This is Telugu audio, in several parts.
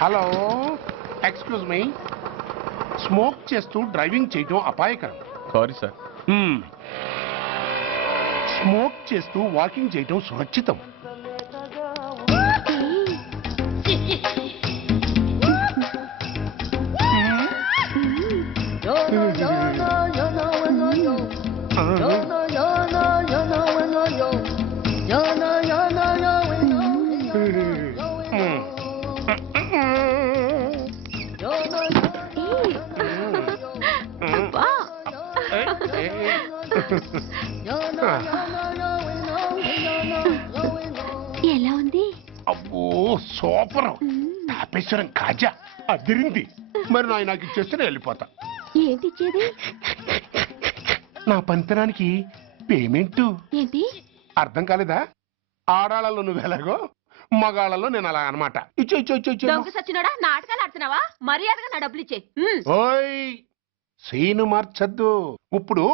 Hello, excuse me. స్మోక్ చేస్తూ డ్రైవింగ్ చేయటం అపాయకరం. Sorry sir. స్మోక్ చేస్తూ వాకింగ్ చేయటం సురక్షితం. ఎలా ఉంది? అబ్బో సూపర్. తాపేశ్వరం కాజా అదిరింది. మరి నాకు ఇచ్చేస్తే నేను వెళ్ళిపోతా. ఏంటి ఇచ్చేది? నా పంతనానికి పేమెంట్. ఏంటి అర్థం కాలేదా? ఆడాళ్ళలో నువ్వు ఎలాగో, మగాళ్ళలో నేను అలా అనమాట. ఇచ్చో ఇచ్చో ఇచ్చో ఇచ్చో. దొంగ సచ్చినోడా, నాటకాలు ఆడుతున్నావా? మర్యాదగా నా డబ్బులు ఇచ్చే. ఓయ్ సీను మార్చద్దు. ఇప్పుడు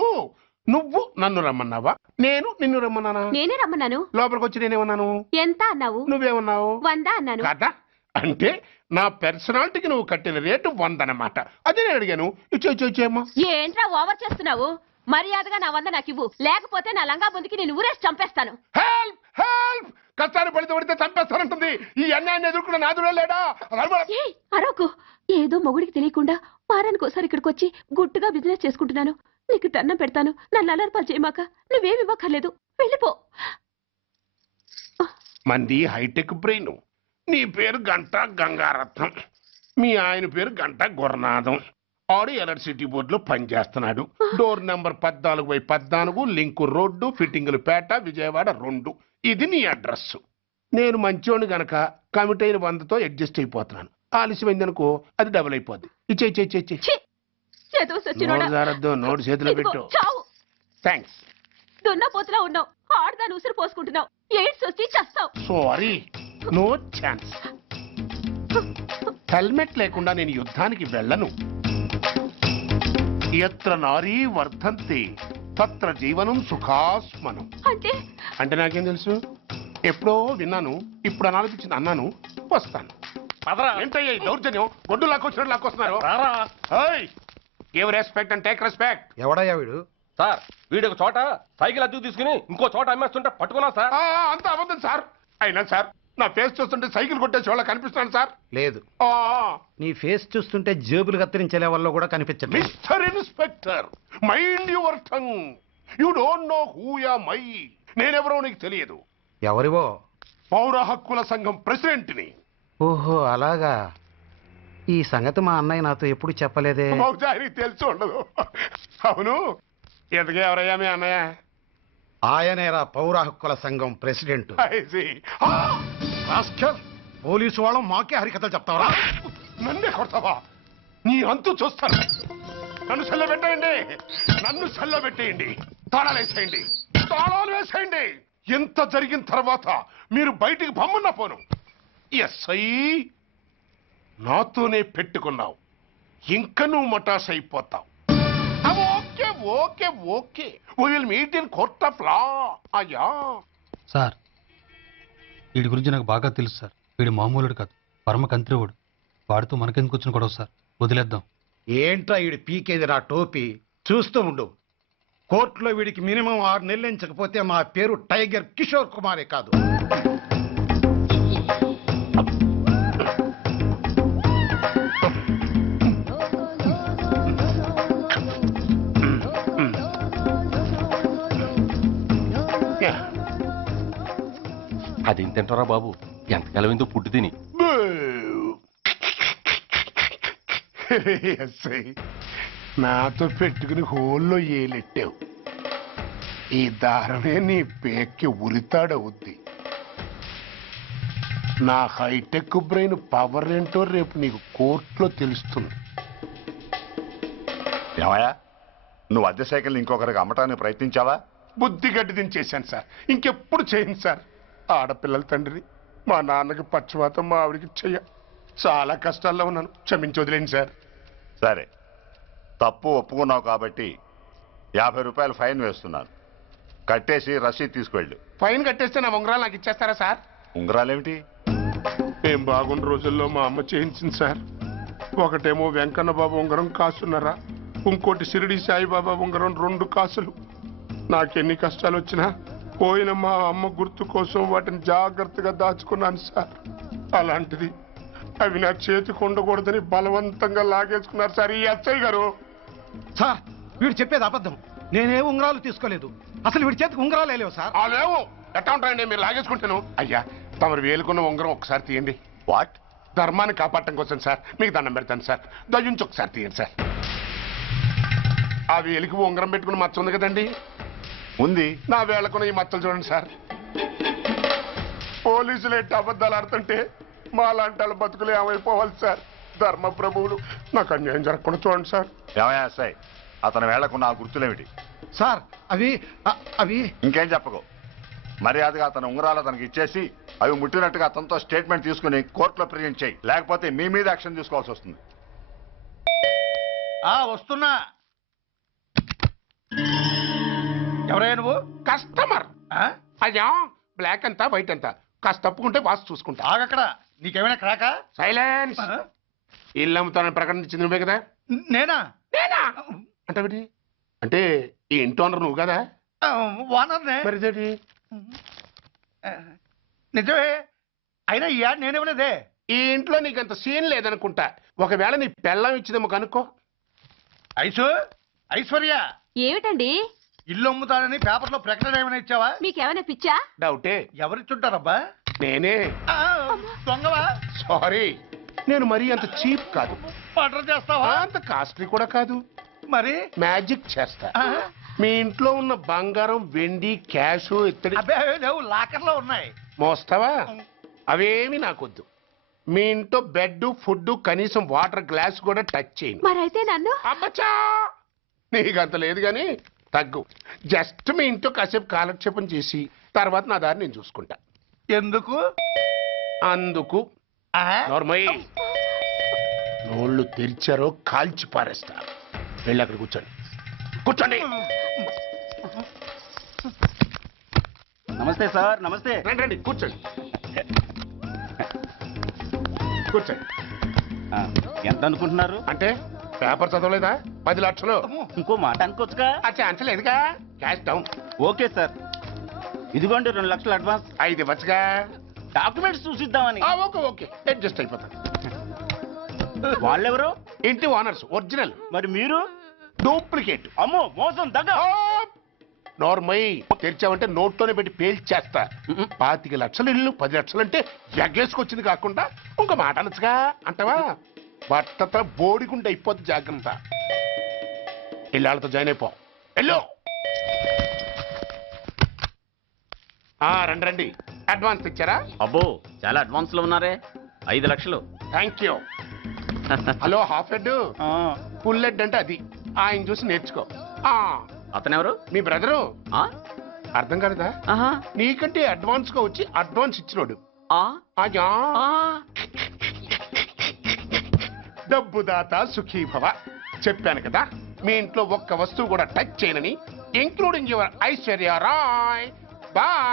నువ్వు నన్ను రమ్మన్నావా, నేను నిన్ను రమ్మన్నానా? నేనే రమ్మన్నాను. లోపలికి వచ్చి నేనేమన్నాను? ఎంత అన్నావు? నువ్వేమన్నావు? 100 అన్నాను. కదా, అంటే నా పర్సనాలిటీకి నువ్వు కట్టిన రేటు 100 అన్నమాట. అదే నేను అడిగాను. ఇచ్చో ఇచ్చో ఇచ్చేమ్మా. ఏంట్రా ఓవర్ చేస్తున్నావు? మర్యాదగా నా 100 నాకు ఇవ్వు, లేకపోతే నా లంగా బొందికి నేను ఊరేసి చంపేస్తాను. Help help. కష్టాన్ని పడితే చంపేస్తానంటుంది. ఈ అన్యాయాన్ని ఎదుర్కొన్న నాదుడే లేడా? అరవకు. ఏదో మొగుడికి తెలియకుండా వారానికి ఒకసారి ఇక్కడికి వచ్చి గుట్టుగా బిజినెస్ చేసుకుంటున్నాను. నీకు దండం పెడతాను, నన్ను అలర్పాలు చేయమాక. నువ్వేమి ఇవ్వక్కర్లేదు, వెళ్ళిపో. మంది హైటెక్ బ్రెయిన్. నీ పేరు గంట గంగారత్నం, మీ ఆయన పేరు గంట గురునాథం. ఆడు ఎలక్ట్రిసిటీ బోర్డులో పనిచేస్తున్నాడు. డోర్ నెంబర్ 14/14, లింకు రోడ్డు, ఫిట్టింగులు పేట, విజయవాడ 2. ఇది నీ అడ్రస్. నేను మంచోని గనక కమిట్ అయిన 100తో అడ్జస్ట్ అయిపోతున్నాను. ఆలస్యమైందనుకో అది డబుల్ అయిపోద్ది. ఇచ్చే నోటు చేతిలో పెట్టు. థ్యాంక్స్. దున్నపోతులా ఉన్నావు, ఆడదాని ఉసురు పోసుకుంటున్నావు. ఎయిడ్స్ వచ్చి చస్తావు. Sorry, no chance. హెల్మెట్ లేకుండా నేను యుద్ధానికి వెళ్ళను. ఎత్ర నారీ వర్ధంతి తత్ర జీవనం సుఖాస్మనం. అంటే నాకేం తెలుసు? ఎప్పుడో విన్నాను, ఇప్పుడు అనాలపించింది అన్నాను. వస్తాను. ఏంటయ్యా ఈ దౌర్జన్యం? గొడ్డు లాక్కొచ్చినట్టు లాక్కొస్తున్నారు. Give respect and take respect. ఎవడయ్యా వీడు? సార్ వీడు ఒక చోట సైకిల్ అద్దెకు తీసుకుని ఇంకో చోట అమ్మేస్తుంటే పట్టుకున్నా సార్. అంత అబద్ధం సార్. అయినా సార్ నా ఫేస్ చూస్తుంటే సైకిల్ కొట్టే చోళ్ళ కనిపిస్తున్నాను సార్. లేదు, నీ ఫేస్ చూస్తుంటే జేబులు కత్తిరించే లెవెల్లో కూడా కనిపించదు. Mister inspector, mind your tongue. You don't know who am I. నేనెవరో నీకు తెలియదు. ఎవరివో? పౌర హక్కుల సంఘం ప్రెసిడెంట్ని. ఓహో అలాగా. ఈ సంగతి మా అన్నయ్య నాతో ఎప్పుడు చెప్పలేదే. బహుశా ఆయనకి తెలిసి ఉండదు. అవును, ఎందుకే ఎవరయ్యా మీ అన్నయ్య? ఆయనేరా పౌర హక్కుల సంఘం ప్రెసిడెంట్. పోలీసు వాళ్ళం మాకే హరికథలు చెప్తావరా? నన్నే కొడతావా? నీ అంతు చూస్తాను. నన్ను సెల్ల పెట్టేయండి, నన్ను సెల్ల పెట్టేయండి. తాళాలు వేసేయండి, తాళాలు వేసేయండి. ఎంత జరిగిన తర్వాత మీరు బయటికి పమ్మన్న పోను. ఎస్ఐ నాతోనే పెట్టుకున్నావు, ఇంకా నువ్వు మటాస్ అయిపోతావు. Okay okay okay, will meet in court of law. అయ్యా సార్, వీడి గురించి నాకు బాగా తెలుసు సార్. వీడు మామూలుడు కాదు, పరమ కంత్రివుడు. వాడితో మనకెందుకు వచ్చిన గొడవ సార్, వదిలేద్దాం. ఏంట్రా వీడి పీకేది నా టోపీ? చూస్తూ ఉండు. కోర్టులో వీడికి మినిమం 6 నెలలు ఎంచకపోతే మా పేరు టైగర్ కిషోర్ కుమారే కాదు. అదేం తింటారా బాబు, ఎంతకాలం ఏందో పుట్టు తిని. నాతో పెట్టుకుని హోల్లో ఏలెట్టావు. ఈ దారమే నీ పేక్కి ఉరితాడవుద్ది. నా హైటెక్ బ్రెయిన్ పవర్ ఏంటో రేపు నీకు కోర్టులో తెలుస్తుంది. ఏమయ్యా, నువ్వు అద్దె సైకిల్ ఇంకొకరికి అమ్మటానికి ప్రయత్నించావా? బుద్ధి గడ్డి దించేశాను సార్, ఇంకెప్పుడు చేయను సార్. ఆడపిల్లల తండ్రి, మా నాన్నకి పక్షవాతం, మా ఆవిడికి చెయ్య. చాలా కష్టాల్లో ఉన్నాను, క్షమించి వదిలేండి సార్. సరే, తప్పు ఒప్పుకున్నావు కాబట్టి 50 రూపాయలు ఫైన్ వేస్తున్నాను. కట్టేసి రసీదు తీసుకువెళ్ళు. ఫైన్ కట్టేస్తే నా ఉంగరాలు నాకు ఇచ్చేస్తారా సార్? ఉంగరాలేమిటి? మేం బాగున్న రోజుల్లో మా అమ్మ చేయించింది సార్. ఒకటేమో వెంకన్న బాబు ఉంగరం కాసున్నరా, ఇంకోటి షిరిడి సాయిబాబా ఉంగరం 2 కాసులు. నాకెన్ని కష్టాలు వచ్చినా పోయిన మా అమ్మ గుర్తు కోసం వాటిని జాగ్రత్తగా దాచుకున్నాను సార్. అలాంటిది అవి నా చేతికి ఉండకూడదని బలవంతంగా లాగేసుకున్నారు సార్ ఈ ఎస్ఐ గారు. సార్ వీడు చెప్పేది అబద్ధం. నేనే ఉంగరాలు తీసుకోలేదు. అసలు వీడి చేతికి ఉంగరాలు లేవు సార్. లేవు ఎట్టా ఉంటాయండి మీరు లాగేసుకుంటాను. అయ్యా తమరు వేలుకున్న ఉంగరం ఒకసారి తీయండి. వాట్? ధర్మాన్ని కాపాడటం కోసం సార్, మీకు దండం పెడతాను సార్. దయ్యుంచి ఒకసారి తీయండి సార్. ఆ వేలికి ఉంగరం పెట్టుకుని మచ్చ ఉంది కదండి, ఉంది. నా వేళకున్న ఈ మచ్చలు చూడండి సార్. పోలీసులు ఎట్టి అబద్ధాలు ఆడుతుంటే మా లాంటి వాళ్ళ బతుకులు ఏమైపోవాలి సార్. ధర్మ ప్రభువులు నాకు అన్యాయం జరగకుండా చూడండి సార్. ఏమయ్యా ఎస్ఐ, అతని వేళకున్న ఆ గుర్తులేమిటి? సార్ అవి ఇంకేం చెప్పకు. మర్యాదగా అతని ఉంగరాలు అతనికి ఇచ్చేసి అవి ముట్టినట్టుగా అతనితో స్టేట్మెంట్ తీసుకుని కోర్టులో ప్రజెంట్ చేయి. లేకపోతే మీ మీద యాక్షన్ తీసుకోవాల్సి వస్తుంది. వస్తున్నా. ఎవరయ్యా నువ్వు? కస్టమర్. అయ్యా బ్లాక్ అంతా వైట్ అంతా కాస్త తప్పుకుంటే వాసు చూసుకుంటా. ఆగక్కడ. నీకేమైనా క్రాకా? సైలెన్స్. ఇల్లు అమ్ముతానని ప్రకటించింది నువ్వే కదా? నేనా? అంటే అంటే ఈ ఇంటి ఓనర్ నువ్వు కదా? ఓనర్నే. మరి ఇదేంటి? నిజమే. అయినా ఈ యాడ్ నేనేమనేదే. ఈ ఇంట్లో నీకంత సీన్ లేదనుకుంటా. ఒకవేళ నీ పెళ్ళం ఇచ్చిందేమో కనుక్కో. ఐశ్వర్య ఏమిటండి ఇల్లు అమ్ముతానని పేపర్లో ప్రకటన ఏమైనా ఇచ్చావా? మీకేమైనా పిచ్చా? డౌటే. ఎవరిచ్చుంటారబ్బా? నేనే. దొంగవా? సారీ, నేను మరీ అంత చీప్ కాదు. మర్డర్ చేస్తావా? అంత కాస్ట్లీ కూడా కాదు. మరి మ్యాజిక్ చేస్తా. మీ ఇంట్లో ఉన్న బంగారం, వెండి, క్యాష్, ఇత్తడి అబ్బే లేవు, లాకర్లో ఉన్నాయి. మోస్తావా? అవేమి నాకొద్దు. మీ ఇంట్లో బెడ్, ఫుడ్, కనీసం వాటర్ గ్లాస్ కూడా టచ్ చేయను. మరైతే నన్ను అబ్బచ్చా, నీకంత లేదు గాని తగ్గు. జస్ట్ మీ ఇంట్లో కాసేపు కాలక్షేపం చేసి తర్వాత నా దారి నేను చూసుకుంటా. ఎందుకు? అందుకు. నోర్మయ్య, నోళ్ళు తెరిచారో కాల్చి పారేస్తా. వెళ్ళి అక్కడ కూర్చోండి. కూర్చోండి. నమస్తే సార్. నమస్తే. రండి రండి కూర్చోండి. కూర్చోండి. ఎంత అనుకుంటున్నారు? అంటే పేపర్ చదవలేదా? 10 లక్షలు. ఇంకో మాట అనుకోవచ్చుగా. ఆ ఛాన్స్ లేదుగా. Cash down. ఓకే సార్, ఇదిగోండి 2 లక్షలు అడ్వాన్స్. 5 ఇవ్వచ్చుగా. డాక్యుమెంట్స్ చూసిద్దామని. ఓకే ఓకే అడ్జస్ట్ అయిపోతాను. వాళ్ళెవరు? ఇంటి ఓనర్స్. ఒరిజినల్. మరి మీరు? డూప్లికేట్. అమ్మో మోసం, దగ్గ. నోర్మై, తెరిచావంటే నోట్లోనే పెట్టి పేల్చేస్తా. 25 లక్షలు ఇల్లు 10 లక్షలు అంటే జగ్గేసుకొచ్చింది కాకుండా ఇంకో మాట అనొచ్చుగా. అంటావా? బట్టతో బోడిగుండి అయిపోద్ది. జాగ్రత్త. ఇల్లాళ్ళతో జాయిన్ అయిపో. ఎల్లో. రండి రండి. అడ్వాన్స్ ఇచ్చారా? అబ్బో చాలా అడ్వాన్స్ లో ఉన్నారే. 5 లక్షలు. Thank you. Hello half head, full head అంటే అది. ఆయన చూసి నేర్చుకో. అతనెవరు? మీ బ్రదరు. అర్థం కాలేదా? నీకంటే అడ్వాన్స్ గా వచ్చి అడ్వాన్స్ ఇచ్చినోడు. అయ్యా, డబ్బు దాత సుఖీభవ. చెప్పాను కదా, మీ ఇంట్లో ఒక్క వస్తువు కూడా టచ్ చేయనని, including your Aishwarya Rai. Bye.